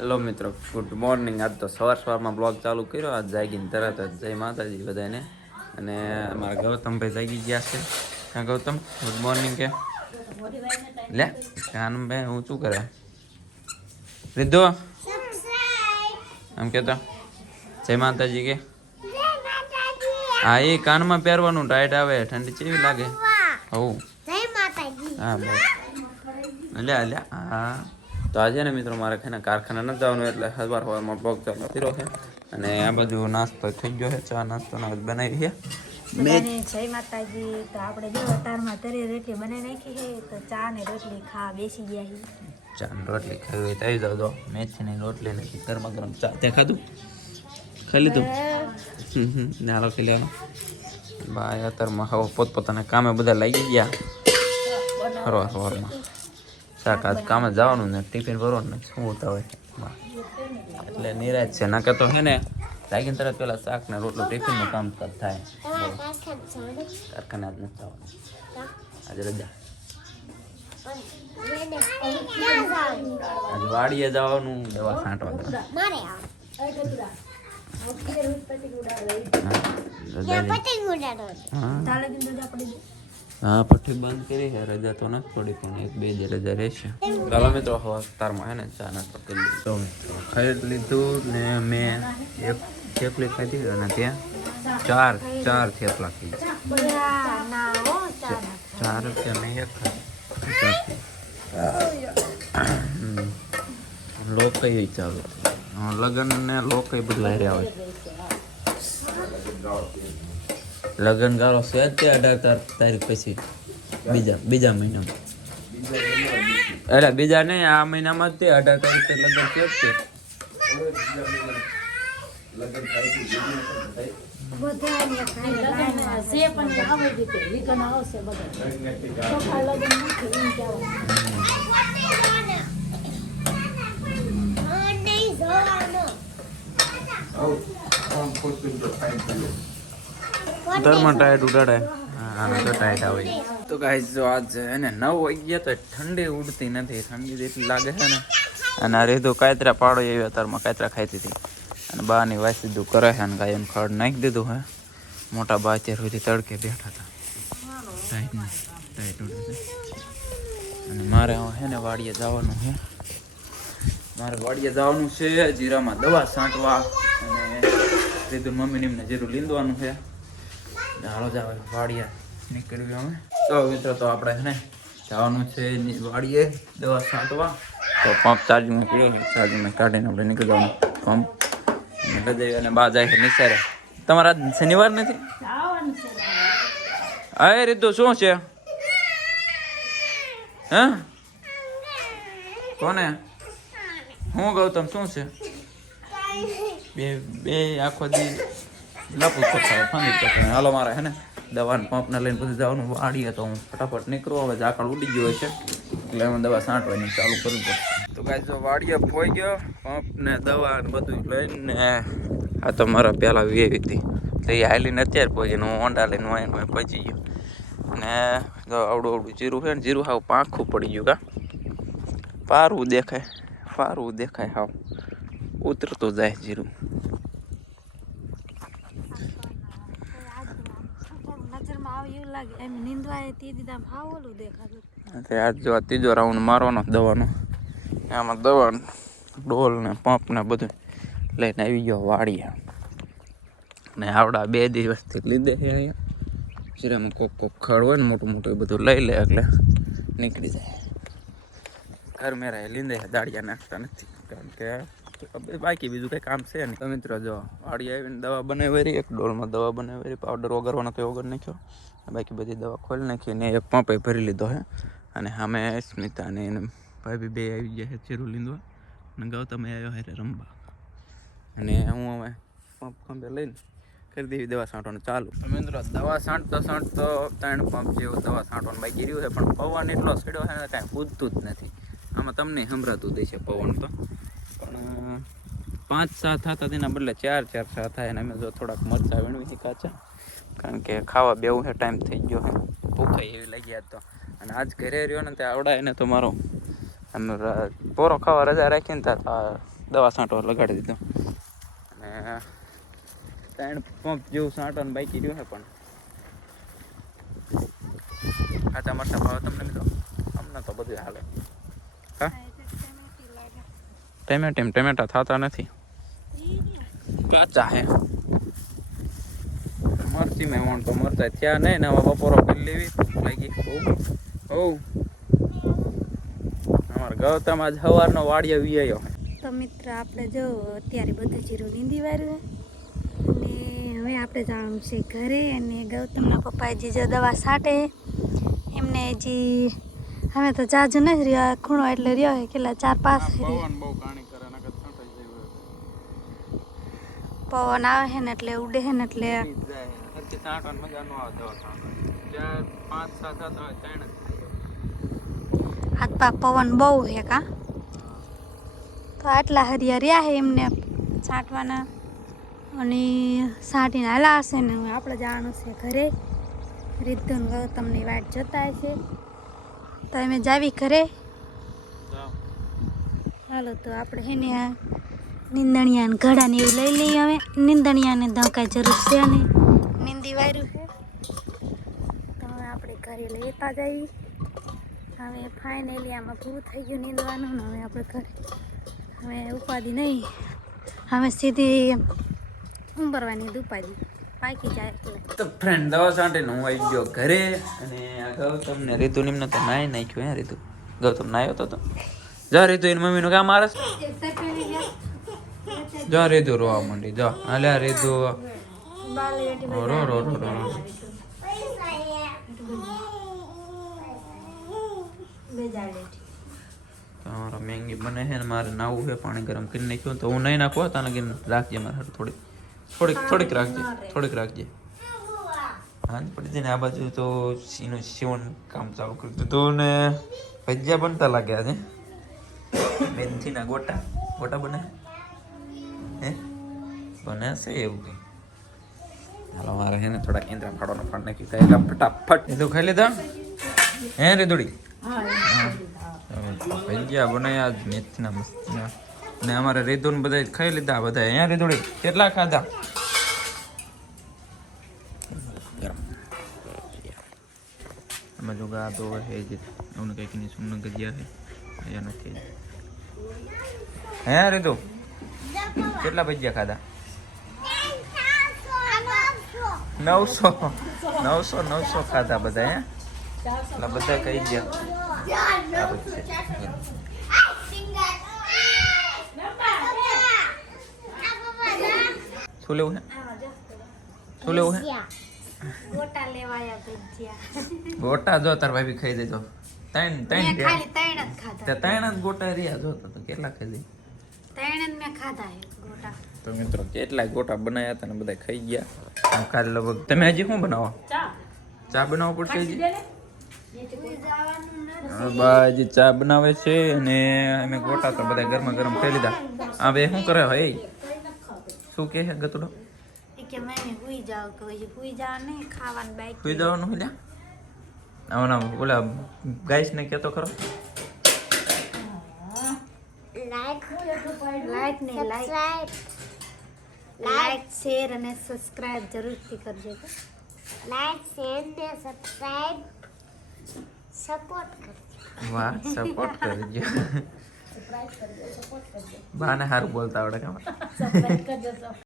Hello મિત્રો, good morning. આજ તો સવારમાં બ્લોગ ચાલુ કર્યો. આજ જાગીને તરત જ જય માતાજી બધાને. અને અમારા ગૌતમભાઈ જાગી ગયા છે. હા ગૌતમ, ગુડ મોર્નિંગ કે લે કાનભાઈ હું શું કરે રીધો એમ કેતો જય માતાજી કે હા એ કાનમાં પહેરવાનું ટાઈટ આવે ઠંડી કેવી લાગે હવું હા બસ લ્યા લ્યા હા. તો આજે ને મિત્રો મારે ખાને કારખાના નથી જવાનું એટલે સવારમાં બ્લોગ ચાલુ કર્યો છે. અને આ બાજુ નાસ્તો થઈ ગયો છે, ચા નાસ્તો બનાવી છે. બધાને જય માતાજી. તો આપણે જો અતારમાં તરી રોટલી બનાવી નાખી છે, તો ચા ને રોટલી ખાવા બેસી ગયા છે. ચા ને રોટલી ખાવી હોય તો આવી જાવ. તો મેથીની રોટલી નથી ગરમા ગરમ ચા તે ખાધું ખાઈ લીધું નારો ખાઈ લેવાનું ભાઈ. અત્યારમાં હવે પોતપોતાના કામે બધા લાગી ગયા હરવામાં શાક આજ કામે જવાનું ને ટિફિન ભરવાનું ને શું હોતા હોય એટલે નિરાશ છે. નાકે તો હે ને લાગીને તરત પેલા શાક ને રોટલો ટિફિનનું કામ થાય. કારખાને આજ નથી જવાનું, આજે રજા. આજે વાડીએ જવાનું દવા છાંટવા. હા પટ્ટી બંધ કરી છે, રજા તો નથી થોડી પણ 1-2 જ રજા રહેશે. ચાલો મિત્રો હવે તારમાં હે ને ચા નાસ્તો કરી લીધો. ખાઈ લીધું ને મેં એક થેપલી ખાધી અને ત્યાં ચાર થેપલા ખાઈ. 4 રૂપિયા મેં એક ખાધી. લોકઈ ચાલુ લગ્ન ને લોકઈ બધું હારે આવે. લગ્ન ગાળો છે જ તે 18 તારીખ પછી બીજા મહિનામાં. એટલે બીજા નહીં, આ મહિનામાં જ તે 18 તારીખે લગ્ન છે જ તે. ઘરમાં ટાઈટ ઉડાડે હા તો ટાઈટ આવે. તો ગાઈસ જો આજ હે ને 9 વાગ્યા તો ઠંડી ઉડતી નથી. ઠંડી એટલી લાગે છે ને. અને આ રીધું કાતરા પાડો એવી અત્યારમાં કાતરા ખાઈ હતી અને બાની વાસ દીધું કરે છે અને ગાયન ખડ નાખી દીધું હે. મોટા બા અત્યાર સુધી તડકે બેઠા હતા. ટાઈટ ઉડે છે અને મારે હે ને વાડીએ જવાનું છે. જીરામાં દવા છાંટવા અને રીધું મમ્મીને એમને જીરું લીંદવાનું છે. હાલો જાવ વાડીએ નીકળ્યું અમે. તો મિત્રો તો આપણે છે ને જવાનું છે વાડીએ દવા છાંટવા. તો પંપ ચાર્જિંગમાં પીડ્યો છે, ચાર્જિંગમાં કાઢીને આપણે નીકળી જવાનું પંપ એટલે જઈએ. અને બા જાય છે નિસારે. તમારા શનિવાર નથી? હા રીધું શું છે હે કોને હું ગૌતમ શું છે બે આખો દી લપુ ફાંદી. હાલો મારે હે ને દવાને પંપને લઈને બધું જવાનું વાડીએ. તો હું ફટાફટ નીકળું. હવે ઝાકળ ઉડી ગયો છે એટલે અમે દવા છાંટવાની ચાલુ કરવું પડશે. તો કાંઈ જો વાડીએ પોઈ ગયો પંપને દવા ને બધું લઈને. આ તો મારા પહેલાં વેવી હતી તો એ હાલીને અત્યારે પહોંચીને હું ઓંડા લઈને વાઈને પહોંચી ગયો. અને આવડું જીરું છે ને જીરું હાવ પાંખું પડી ગયું. પારવું દેખાય હાવ ઉતરતું જાય જીરું. આજ જો આ ત્રીજો રાઉન્ડ મારવાનો દવાનો. આમાં દવા ડોલ ને પંપ ને બધું લઈને આવી ગયો વાડીએ. ને આવડા 2 દિવસથી લીધે છે અહીંયા. જીરામાં કોક ખડ હોય ને મોટું મોટું એ બધું લઈ લે એટલે નીકળી જાય. ઘર મેરા લીંદે દાળિયા નાખતા નથી કારણ કે બાકી બીજું કંઈ કામ છે નહીં. તો મિત્રો જો વાડી આવીને દવા બનાવી એક ડોલમાં દવા બનાવી પાવડર વગરવાનો તો વગર નાખ્યો. બાકી બધી દવા ખોલી નાખી ને એક પંપે ભરી લીધો છે. અને સામે સ્મિતા અને એને ભાઈ બે આવી ગયા છે જીરું લીંદવા. અને ગૌતમ આવ્યો છે રમવા. અને હું હવે પંપ ખંભે લઈને કરી દેવી દવા છાંટવાનું ચાલુ. મિત્રો દવા છાંટતો 3 પંપ જેવું દવા છાંટવાનું બાકી રહ્યું છે. પણ પવન એટલો સડ્યો છે ને કાંઈ પૂછતું જ નથી. આમાં તમને સંભળાતું દેશે પવન તો. પણ 5-7 થતા તેના બદલે 4-4 થાય. અને અમે જો થોડાક મરચાં વીણવી કાચા કારણ કે ખાવા બેવું છે ટાઈમ થઈ ગયો છે. ભૂખાઈ એવી લાગી આજ તો. અને આજ ઘરે રહ્યો ને ત્યાં આવડાય ને તો મારો પોરો ખાવા રજા રાખીને ત્યાં દવા છાંટો લગાડી દીધો અને 3 પંપ જેવું છાંટવાનું બાકી રહ્યું છે પણ કાચા મરચાં ભાવ તમને મિત્રો અમને તો બધું હાલે હા ટમેટા થતા નથી કાચા હે મરચી મેં વણ તો મરતા થયા નહીં ને હવે બપોરો કરી લેવી લાગી બહુ અમારે ગૌતમ આજ સવારનો વાડીએ વીયો તો મિત્ર આપણે જો અત્યારે બધું જીરું નીંદી વાર્યું અને હવે આપણે જવાનું છે ઘરે અને ગૌતમના પપ્પાએ જે દવા છાંટે એમને હજી હવે તો જાજુ નથી રહ્યા ખૂણો એટલે રહ્યો છે કેટલા 4-5 પવન બહુ કાણી કરે નકર છાંટાઈ જાય પવન આવે છે ને એટલે ઉડે છે ને એટલે છાંટવાની મજા ન આવે દવા છાંટવાની 5-7 હોય 3 હાથ પા પવન બહુ છે કા તો આટલા હરિયા રહ્યા છે એમને છાંટવાના અને છાંટીને હાલા હશે ને હવે આપણે જવાનું છે ઘરે રીધુન ગૌતમની વાટ જોતા હશે તો અમે જાવી ઘરે હાલો તો આપણે છે ને આ નીંદણિયા ઘડાને એવું લઈ લઈએ હવે નીંદણિયાને કાંઈ જરૂર છે નહીં નીંદી વાર્યું છે તો હવે આપણે ઘરે લેતા જઈએ હવે ફાઇનલી આમાં પૂરું થઈ ગયું નીંદવાનું ને હવે આપણે ઘરે હવે ઉપાધિ નહીં હવે સીધી ઉંબરવાની ઉપાધિ પાકી જાય એટલે તો ફ્રેન્ડ દવા છાંટીને હું આવી ગયો ઘરે અને આ ગૌતમને રીતુ નિમને તો નાઈ નાખ્યું હે રીતુ ગૌતમ નાયો તો જા રીતુ એની મમ્મીનું કામ મારે જા રીતુ રોવા માંડી જા હાલે રીતુ રો રો રો રો તમારો મેંગી બને છે ને મારે નાવું છે પાણી ગરમ કરી નાખ્યું તો હું નહીં નાખું તને કે રાખજે મારે થોડીક રાખજે હા પડી જાય ને આ બાજુ તો એનું સીવણ કામ ચાલુ કરી દીધું ને ભજીયા બનતા લાગ્યા છે મેથીના ગોટા બને હે બને છે એવું કંઈ હાલો મારે છે ને થોડા કેન્દ્ર ફાડવાનો ફાડ નાખી ખાઈ ફટાફટ એ તો ખાઈ લીધા હે રે દોડી ભજીયા બનાવ્યા મેથીના મસ્તીના ને અમારે રેદુન બધા ખાઈ લીધા બધા અહીંયા રેદુડી કેટલા ખાધા અમે જો ગા તો હે જ ઉન કઈ ની સુન ગજ્યા હે અહીંયા નથી હે રેદુ કેટલા ભજીયા ખાધા 900 ખાધા બધા હે એટલે બધા કઈ ગયા શું લેવું હે ગોટા લેવાયા ભજીયા ગોટા જો તાર ભાભી ખાઈ દેજો ત્રણ ખાલી 3 જ ખાધા ત્રણ જ ગોટા રહ્યા જો તો કેટલા ખાઈ દે 3 જ મેં ખાધા હે ગોટા તો મિત્રો કેટલા ગોટા બનાવ્યા હતા ને બધા ખાઈ ગયા કાલે લગભગ તમે હજી શું બનાવો ચા બનાવવા પડશે હજી બાજી ચા બનાવે છે અને અમે ગોટા તો બધા ગરમ ખાઈ લીધા આ બે શું કરે હે શું કે છે ગતડો કે મેં હુઈ જાવ કે હુઈ જાવ નહીં ખાવાનું બાઈક સુઈ જવાનું હેલ્યા આવના ઓલા ગાઈસ ને કહેતો ખરો લાઈક શેર અને સબસ્ક્રાઇબ જરૂરથી કરજો લાઈક શેર ને સબસ્ક્રાઇબ સપોર્ટ કરજો વાહ સપોર્ટ કરજો બાને સારું બોલતા આવડે કામ